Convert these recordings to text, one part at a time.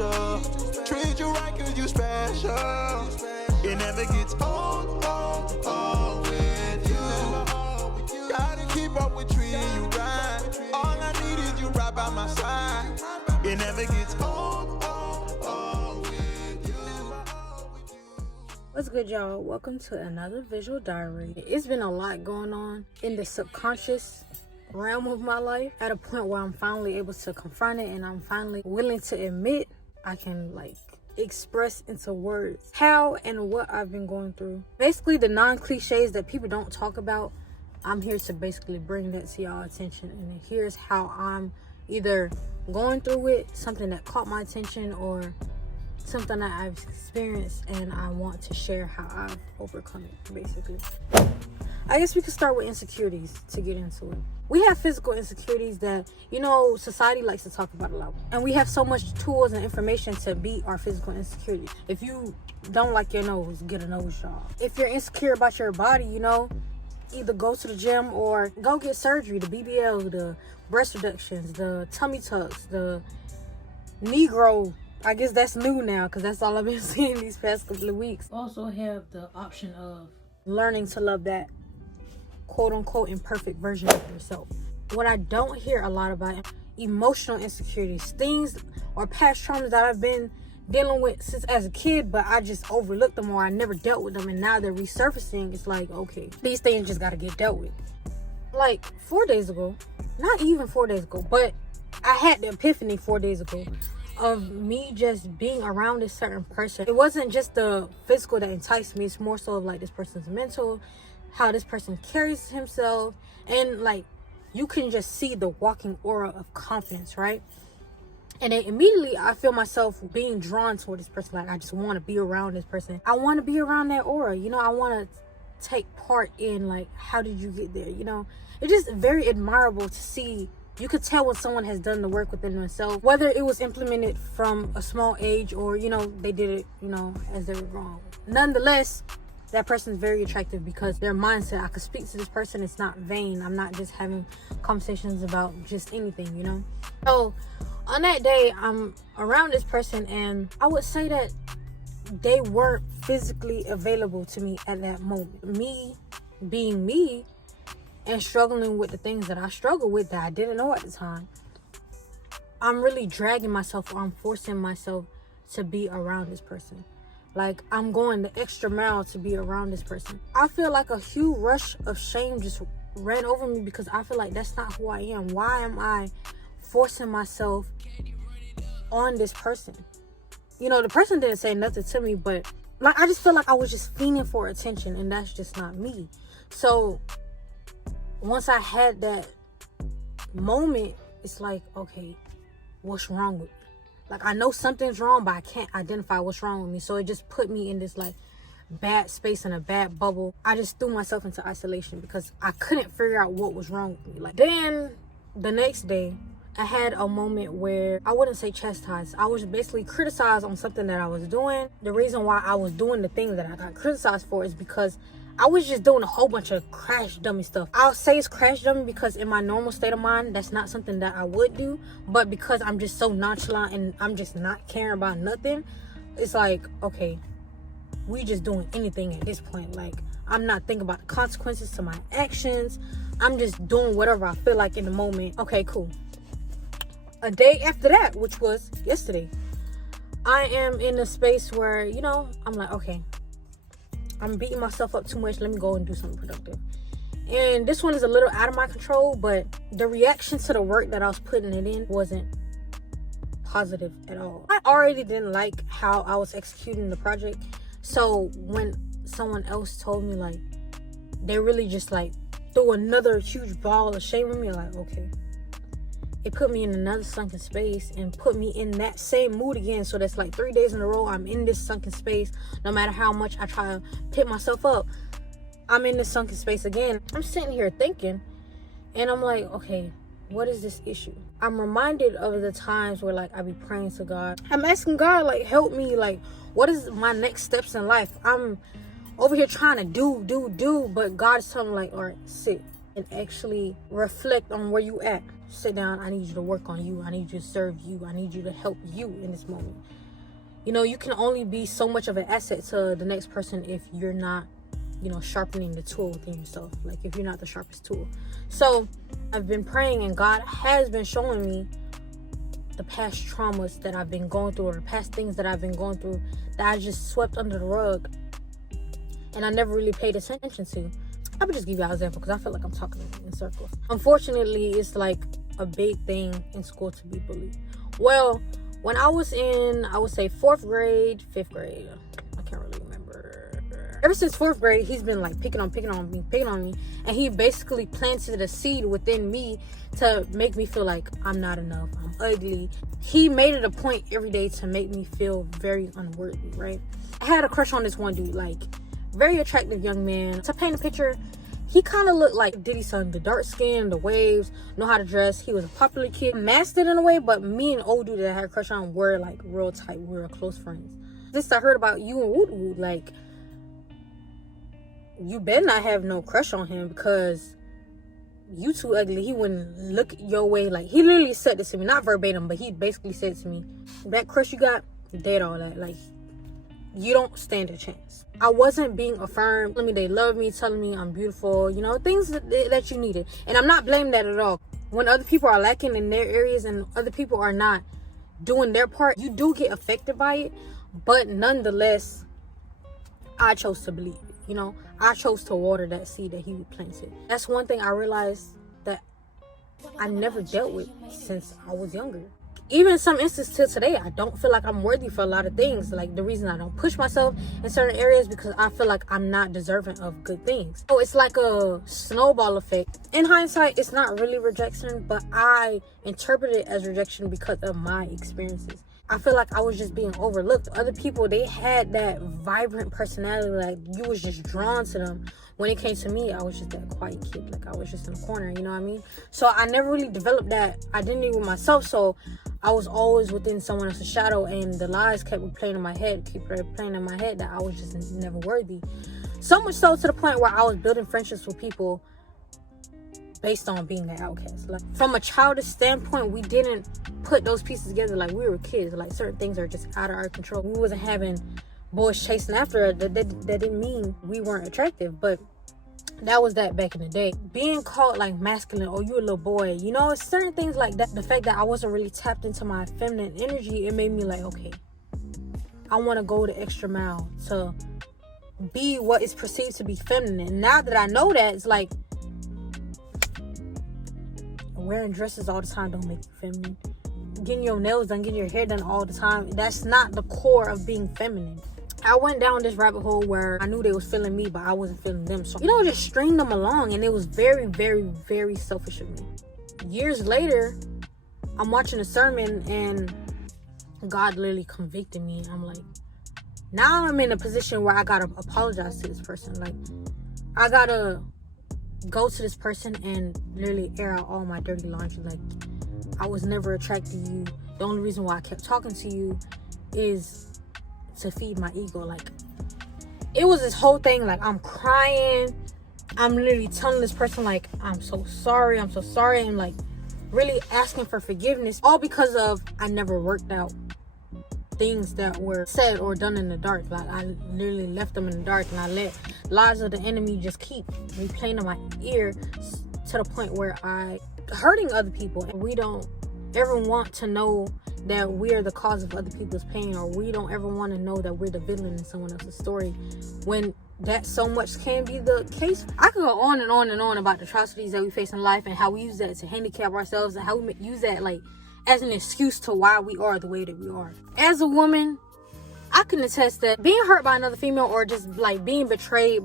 special. Treat you right cause you special. It never gets old with you. Gotta keep up with treating you right. All I need is you right by my side. It never gets old with you. What's good, y'all? Welcome to another visual diary. It's been a lot going on in the subconscious realm of my life, at a point where I'm finally able to confront it, and I'm finally willing to admit I can express into words how and what I've been going through. Basically, the non-cliches that people don't talk about, I'm here to basically bring that to y'all attention. And here's how I'm either going through it, something that caught my attention, or something that I've experienced and I want to share how I've overcome it, basically. I guess we could start with insecurities to get into it. We have physical insecurities that, society likes to talk about a lot. And we have so much tools and information to beat our physical insecurities. If you don't like your nose, get a nose job. If you're insecure about your body, either go to the gym or go get surgery, the BBL, the breast reductions, the tummy tucks, the Negro. I guess that's new now because that's all I've been seeing these past couple of weeks. Also have the option of learning to love that quote-unquote imperfect version of yourself. What I don't hear a lot about, emotional insecurities, things or past traumas that I've been dealing with since as a kid, but I just overlooked them or I never dealt with them, and now they're resurfacing. It's like, okay, these things just got to get dealt with. Like 4 days ago, not even 4 days ago, but I had the epiphany 4 days ago of me just being around this certain person. It wasn't just the physical that enticed me. It's more so of this person's mental, how this person carries himself, and you can just see the walking aura of confidence, right? And then immediately I feel myself being drawn toward this person. I just want to be around this person. I want to be around that aura. I want to take part in how did you get there? It's just very admirable to see. You could tell when someone has done the work within themselves, whether it was implemented from a small age or, they did it, as they were growing. Nonetheless, that person is very attractive because their mindset, I could speak to this person, it's not vain. I'm not just having conversations about just anything, So on that day, I'm around this person, and I would say that they weren't physically available to me at that moment. Me being me and struggling with the things that I struggle with that I didn't know at the time, I'm really dragging myself, or I'm forcing myself to be around this person. I'm going the extra mile to be around this person. I feel like a huge rush of shame just ran over me because I feel like that's not who I am. Why am I forcing myself on this person? The person didn't say nothing to me, but I just feel like I was just fiending for attention, and that's just not me. So once I had that moment, it's like, okay, what's wrong with me? I know something's wrong, but I can't identify what's wrong with me. So it just put me in this bad space and a bad bubble. I just threw myself into isolation because I couldn't figure out what was wrong with me. Then the next day, I had a moment where I wouldn't say chastised. I was basically criticized on something that I was doing. The reason why I was doing the thing that I got criticized for is because I was just doing a whole bunch of crash dummy stuff. I'll say it's crash dummy because in my normal state of mind, that's not something that I would do. But because I'm just so nonchalant and I'm just not caring about nothing, it's like, okay, we just doing anything at this point. I'm not thinking about the consequences to my actions. I'm just doing whatever I feel like in the moment. Okay, cool. A day after that, which was yesterday, I am in a space where, I'm like, okay, I'm beating myself up too much. Let me go and do something productive. And this one is a little out of my control, but the reaction to the work that I was putting it in wasn't positive at all. I already didn't like how I was executing the project. So when someone else told me, they really just threw another huge ball of shame on me, okay. It put me in another sunken space and put me in that same mood again. So that's 3 days in a row I'm in this sunken space. No matter how much I try to pick myself up, I'm in this sunken space again. I'm sitting here thinking, and I'm like, okay, what is this issue? I'm reminded of the times where I be praying to God. I'm asking God, help me. What is my next steps in life? I'm over here trying to do, but God is telling me all right, sit. and actually reflect on where you at. Sit down. I need you to work on you. I need you to serve you. I need you to help you in this moment. You know, you can only be so much of an asset to the next person if you're not, you know, sharpening the tool within yourself. Like, if you're not the sharpest tool. So I've been praying, and God has been showing me the past traumas that I've been going through, or the past things that I've been going through that I just swept under the rug and I never really paid attention to. I would just give you an example because I feel like I'm talking in circles. Unfortunately, it's like a big thing in school to be bullied. Well, when I was in, I would say 4th grade, 5th grade, I can't really remember. Ever since 4th grade, he's been like picking on me. And he basically planted a seed within me to make me feel like I'm not enough, I'm ugly. He made it a point every day to make me feel very unworthy, right? I had a crush on this one dude, like, very attractive young man. To paint a picture, he kind of looked like Diddy's son, the dark skin, the waves, know how to dress. He was a popular kid, masked it in a way, but me and old dude that I had a crush on were like real tight. We were close friends. This I heard about you and Woot Woot, like, you better not have no crush on him because you too ugly. He wouldn't look your way. Like, he literally said this to me, not verbatim, but he basically said to me, that crush you got, dead all that. Like, you don't stand a chance. I wasn't being affirmed, telling me they love me, telling me I'm beautiful, you know, things that you needed. And I'm not blaming that at all. When other people are lacking in their areas and other people are not doing their part, you do get affected by it. But nonetheless, I chose to believe it, you know. I chose to water that seed that he planted. That's one thing I realized that I never dealt with since I was younger. Even in some instances till today, I don't feel like I'm worthy for a lot of things. Like, the reason I don't push myself in certain areas because I feel like I'm not deserving of good things. So it's like a snowball effect. In hindsight, it's not really rejection, but I interpret it as rejection because of my experiences. I feel like I was just being overlooked. Other people, they had that vibrant personality, like you was just drawn to them. When it came to me, I was just that quiet kid. Like, I was just in the corner, you know what I mean? So I never really developed that identity with myself. So I was always within someone else's shadow, and the lies kept playing in my head, that I was just never worthy. So much so to the point where I was building friendships with people based on being an outcast. Like, from a childish standpoint, we didn't put those pieces together. Like, we were kids. Like, certain things are just out of our control. We wasn't having boys chasing after us. That didn't mean we weren't attractive, but that was that back in the day. Being called like masculine, or you a little boy, you know, it's certain things like that. The fact that I wasn't really tapped into my feminine energy, it made me like, okay, I want to go the extra mile to be what is perceived to be feminine. Now that I know that, it's like, wearing dresses all the time don't make you feminine. Getting your nails done, getting your hair done all the time, that's not the core of being feminine. I went down this rabbit hole where I knew they was feeling me, but I wasn't feeling them. So, you know, just string them along, and it was very, very, very selfish of me. Years later, I'm watching a sermon, and God literally convicted me. I'm like, now I'm in a position where I gotta apologize to this person. Like, I gotta go to this person and literally air out all my dirty laundry. Like, I was never attracted to you. The only reason why I kept talking to you is to feed my ego. Like, it was this whole thing. Like, I'm crying, I'm literally telling this person, like, I'm so sorry, and like really asking for forgiveness, all because of I never worked out things that were said or done in the dark. Like, I literally left them in the dark, and I let lies of the enemy just keep replaying in my ear to the point where I hurting other people. And we don't ever want to know that we're the cause of other people's pain, or we don't ever want to know that we're the villain in someone else's story, when that so much can be the case. I could go on and on and on about the atrocities that we face in life, and how we use that to handicap ourselves, and how we use that like as an excuse to why we are the way that we are. As a woman, I can attest that being hurt by another female, or just like being betrayed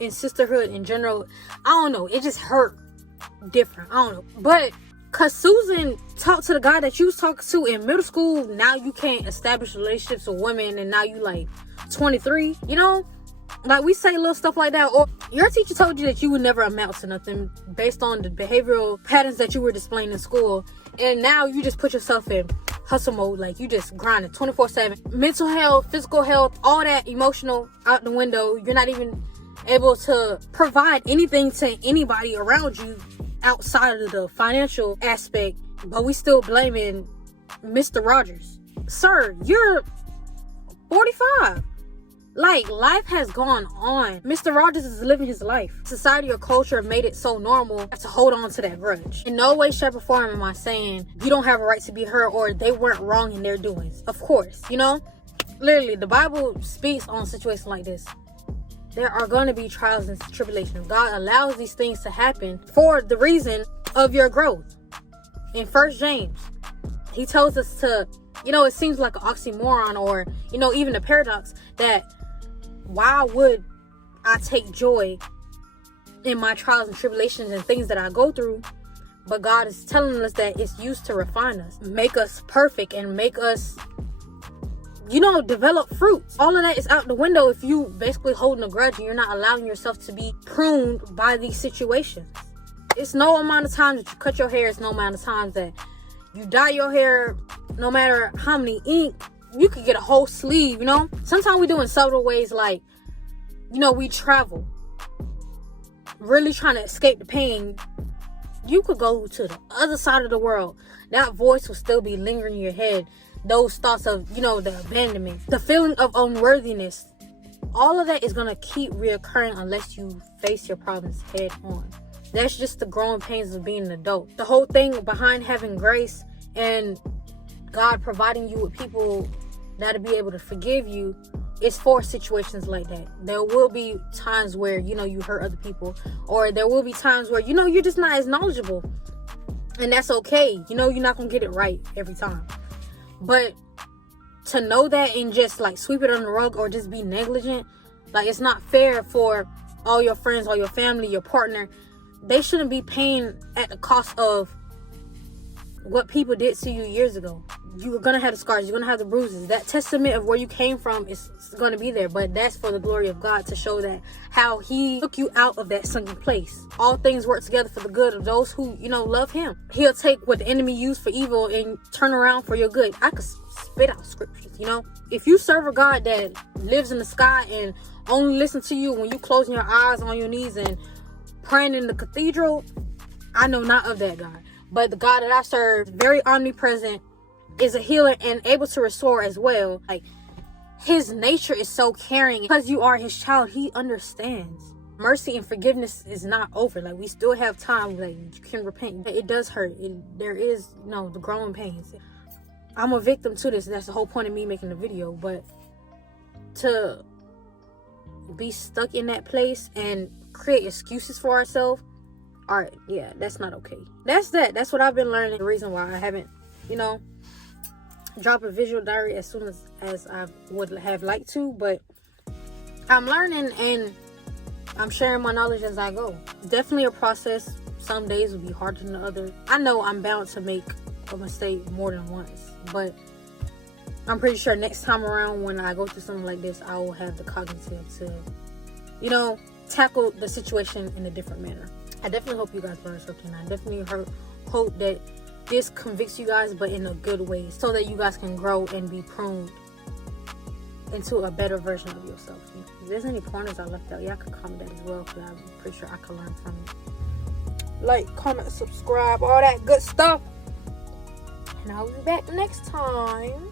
in sisterhood in general, I don't know, it just hurt different. I don't know. But cause Susan talked to the guy that you was talking to in middle school, now you can't establish relationships with women, and now you like 23, you know? Like, we say little stuff like that. Or your teacher told you that you would never amount to nothing based on the behavioral patterns that you were displaying in school, and now you just put yourself in hustle mode. Like, you just grinding 24/7. Mental health, physical health, all that emotional out the window. You're not even able to provide anything to anybody around you outside of the financial aspect, but we still blaming Mr. Rogers. Sir, you're 45. Like, life has gone on. Mr. Rogers is living his life. Society or culture made it so normal to hold on to that grudge. In no way, shape, or form am I saying you don't have a right to be hurt or they weren't wrong in their doings. Of course, you know? Literally, the Bible speaks on situations like this. There are going to be trials and tribulations. God allows these things to happen for the reason of your growth. In 1 James, he tells us to, you know, it seems like an oxymoron or, you know, even a paradox that why would I take joy in my trials and tribulations and things that I go through? But God is telling us that it's used to refine us, make us perfect, and make us, you know, develop fruits. All of that is out the window if you basically holding a grudge and you're not allowing yourself to be pruned by these situations. It's no amount of times that you cut your hair. It's no amount of times that you dye your hair. No matter how many ink, you could get a whole sleeve, you know? Sometimes we do in subtle ways, like, you know, we travel, really trying to escape the pain. You could go to the other side of the world. That voice will still be lingering in your head. Those thoughts of, you know, the abandonment, the feeling of unworthiness. All of that is going to keep reoccurring unless you face your problems head on. That's just the growing pains of being an adult. The whole thing behind having grace and God providing you with people that'll be able to forgive you is for situations like that. There will be times where, you know, you hurt other people, or there will be times where, you know, you're just not as knowledgeable, and that's okay. You know, you're not gonna get it right every time, but to know that and just like sweep it under the rug or just be negligent, like, it's not fair for all your friends, all your family, your partner. They shouldn't be paying at the cost of what people did to you years ago. You're gonna have the scars, you're gonna have the bruises. That testament of where you came from is gonna be there, but that's for the glory of God, to show that how he took you out of that sunken place. All things work together for the good of those who, you know, love him. He'll take what the enemy used for evil and turn around for your good. I could spit out scriptures, you know. If you serve a God that lives in the sky and only listen to you when you closing your eyes on your knees and praying in the cathedral, I know not of that God. But the God that I serve, very omnipresent, is a healer and able to restore as well. Like, his nature is so caring. Because you are his child, he understands. Mercy and forgiveness is not over. Like, we still have time. Like, you can repent. It does hurt. There is, you know, the growing pains. I'm a victim to this. That's the whole point of me making the video. But to be stuck in that place and create excuses for ourselves, all right, yeah, that's not okay. That's what I've been learning. The reason why I haven't, you know, drop a visual diary as soon as I would have liked to, but I'm learning and I'm sharing my knowledge as I go. It's definitely a process. Some days will be harder than the other. I know I'm bound to make a mistake more than once, but I'm pretty sure next time around when I go through something like this, I will have the cognitive to, you know, tackle the situation in a different manner. I definitely hope you guys learned something. I definitely hope that this convicts you guys, but in a good way, so that you guys can grow and be pruned into a better version of yourself. If there's any pointers I left out, y'all can comment that as well, because I'm pretty sure I can learn from it. Like, comment, subscribe, all that good stuff. And I'll be back next time.